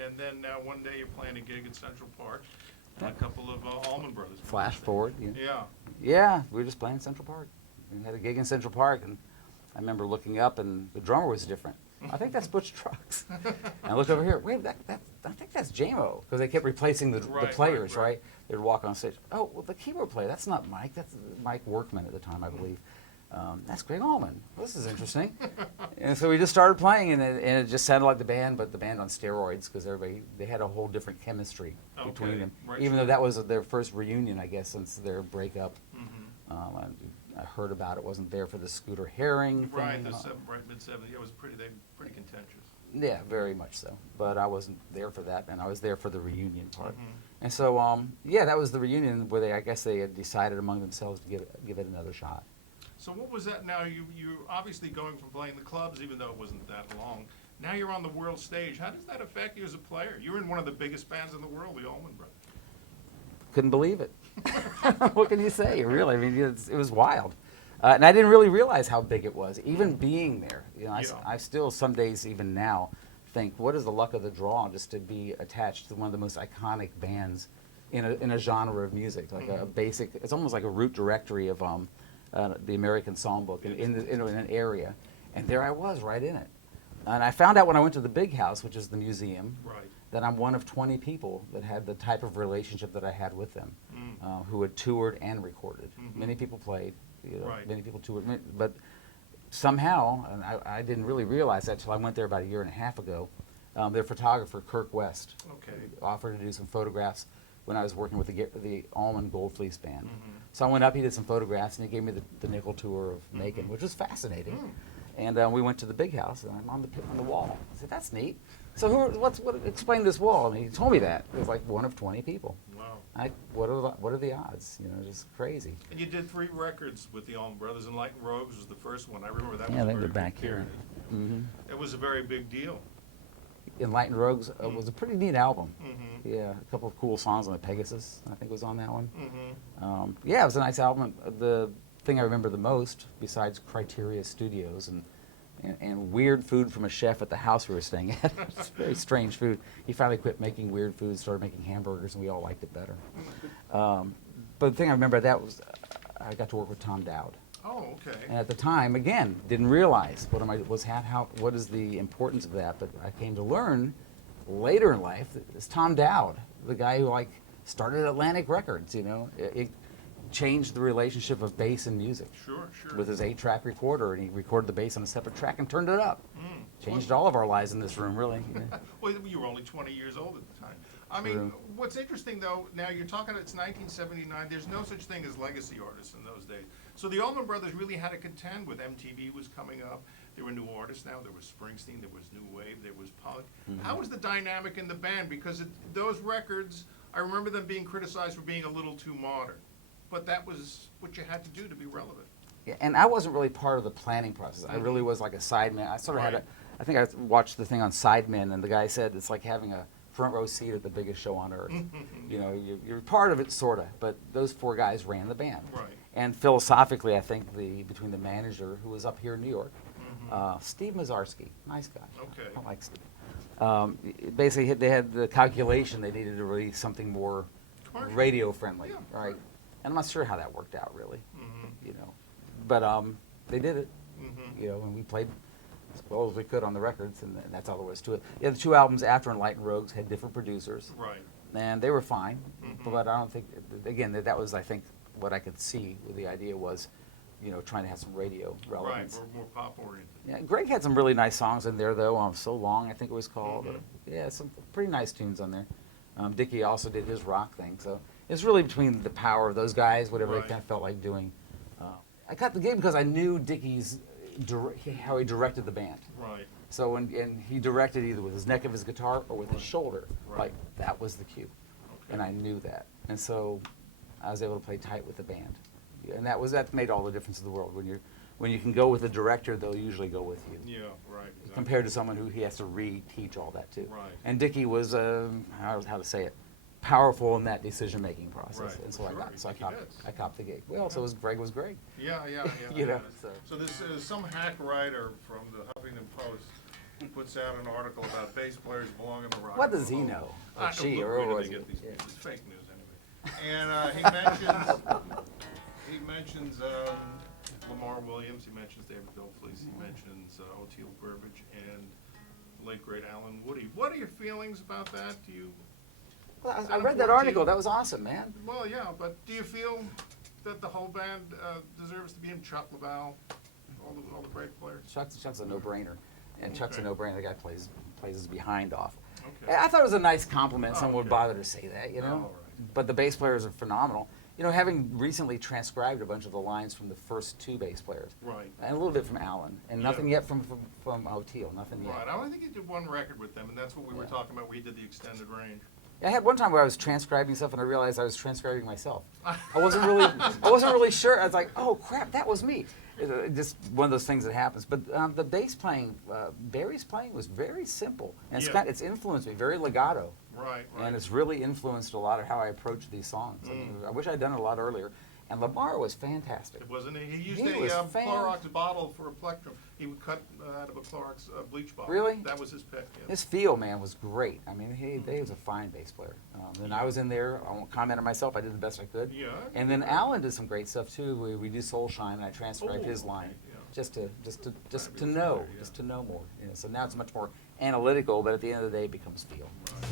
fine. And then one day you're playing a gig at Central Park, and a couple of Allman Brothers. Flash forward. Yeah. Yeah, we were just playing Central Park. We had a gig in Central Park, and I remember looking up, and the drummer was different. I think that's Butch Trucks. And I looked over here. Wait, I think that's JMO, because they kept replacing the players, right? They'd walk on stage. Oh, well, the keyboard player, that's not Mike. That's Mike Workman at the time, I believe. That's Greg Allman. This is interesting. And so we just started playing, and it just sounded like the band, but the band on steroids, because they had a whole different chemistry between them. Right. Even though that was their first reunion, I guess, since their breakup. I heard about it. Wasn't there for the Scooter Herring thing. Right, mid-70s. Yeah, it was pretty contentious. Yeah, very much so. But I wasn't there for that, and I was there for the reunion part. And so, yeah, that was the reunion where I guess they had decided among themselves to give it another shot. So what was that now? You're obviously going from playing the clubs, even though it wasn't that long. Now you're on the world stage. How does that affect you as a player? You're in one of the biggest bands in the world, the Allman Brothers. Couldn't believe it. What can you say? Really, I mean, it was wild. And I didn't really realize how big it was, even being there. You know, I still, some days, even now, think, what is the luck of the draw just to be attached to one of the most iconic bands in a genre of music, like a basic, it's almost like a root directory of the American Songbook in an area. And there I was, right in it. And I found out when I went to the Big House, which is the museum, that I'm one of 20 people that had the type of relationship that I had with them, who had toured and recorded. Many people played, many people toured, but somehow, and I didn't really realize that until I went there about a year and a half ago, their photographer, Kirk West, offered to do some photographs when I was working with the Allman Goldflies band. So I went up, he did some photographs, and he gave me the nickel tour of Macon, which was fascinating. And we went to the Big House, and I'm on the wall. I said, that's neat. So explain this wall? And he told me that. It was like one of 20 people. Wow. What are the odds? You know, just crazy. And you did 3 records with the Allman Brothers, and Light and Rogues was the first one. I remember that was a they very were back big here. It was a very big deal. And Light and Rogues was a pretty neat album. Yeah, a couple of cool songs on the Pegasus, I think was on that one. Yeah, it was a nice album. The thing I remember the most, besides Criteria Studios and weird food from a chef at the house we were staying at. It's very strange food. He finally quit making weird food, started making hamburgers, and we all liked it better. But the thing I remember that was I got to work with Tom Dowd. Oh, okay. And at the time, again, didn't realize what is the importance of that. But I came to learn later in life that it's Tom Dowd, the guy who started Atlantic Records. You know, it changed the relationship of bass and music. Sure. With his 8-track recorder, and he recorded the bass on a separate track and turned it up. Changed all of our lives in this room, really. Well, you were only 20 years old at the time. I mean, what's interesting, though, now you're talking, it's 1979. There's no such thing as legacy artists in those days. So the Allman Brothers really had to contend with MTV was coming up. There were new artists now. There was Springsteen. There was New Wave. There was punk. How was the dynamic in the band? Because those records, I remember them being criticized for being a little too modern. But that was what you had to do to be relevant. Yeah, and I wasn't really part of the planning process. I really was like a sideman. I sort of had I think I watched the thing on Sidemen, and the guy said it's like having a front row seat at the biggest show on earth. You know, you're part of it, sort of, but those 4 guys ran the band. And philosophically, I think between the manager, who was up here in New York, Steve Mazarski, nice guy. I like Steve. Basically, they had the calculation they needed to release something more radio friendly, right? And I'm not sure how that worked out, really. You know, but they did it. You know, and we played as well as we could on the records, and that's all there was to it. Yeah, the 2 albums after Light and Rogues had different producers, and they were fine. But I don't think, again, that was, I think, what I could see. The idea was, you know, trying to have some radio relevance. More pop oriented. Yeah, Greg had some really nice songs in there, though. So Long, I think it was called. Yeah, some pretty nice tunes on there. Dickie also did his rock thing, so it's really between the power of those guys, whatever they kind of felt like doing. I got the gig because I knew Dickie's how he directed the band. So and he directed either with his neck of his guitar or with his shoulder. Like that was the cue, and I knew that, and so I was able to play tight with the band, and that made all the difference in the world. When you can go with a director, they'll usually go with you. Yeah, right. Exactly. Compared to someone who he has to reteach all that to. And Dickie was how to say it, powerful in that decision-making process, and so I copped the gig. Well, so Greg was Greg. Yeah. You know, so this is some hack writer from the Huffington Post puts out an article about bass players belong in the rock. What does and he roll. know? I Or she, look, or where do was they it? get these Yeah. It's fake news anyway. And he mentions Lamar Williams. He mentions David Goldflies. He mentions O'Teal Burbage and late great Alan Woody. What are your feelings about that? Do you? Well, Is I that read that important to article. you? That was awesome, man. Well, yeah, but do you feel that the whole band deserves to be in Chuck LaValle, all the great players? Chuck's a no-brainer, and Chuck's a Okay. no-brainer. The guy plays his behind off. Okay. I thought it was a nice compliment. Someone would Okay. bother to say that, you know. All right. But the bass players are phenomenal. You know, having recently transcribed a bunch of the lines from the first two bass players, Right. and a little bit from Allman, and nothing Yeah. yet from O'Teal, nothing yet. Right. I think you did one record with them, and that's what we were Yeah. talking about. We did the extended range. I had one time where I was transcribing stuff and I realized I was transcribing myself. I wasn't really sure. I was like, oh crap, that was me. Just one of those things that happens. But the bass playing, Barry's playing was very simple, and Yeah. it's influenced me, very legato, Right. Right. and it's really influenced a lot of how I approach these songs. I wish I'd done it a lot earlier. And Lamar was fantastic. Wasn't he? He used He a was Clorox bottle for a plectrum. He would cut out of a Clorox bleach bottle. Really? That was his pick. Yes. His feel, man, was great. I mean, he was a fine bass player. And I was in there. I won't comment on myself. I did the best I could. Yeah. And then Alan did some great stuff too. We do Soul Shine, and I transcribed his line okay, yeah. just to Fabulous know, player, yeah. just to know more. You know, so now it's much more analytical, but at the end of the day, it becomes feel. Right.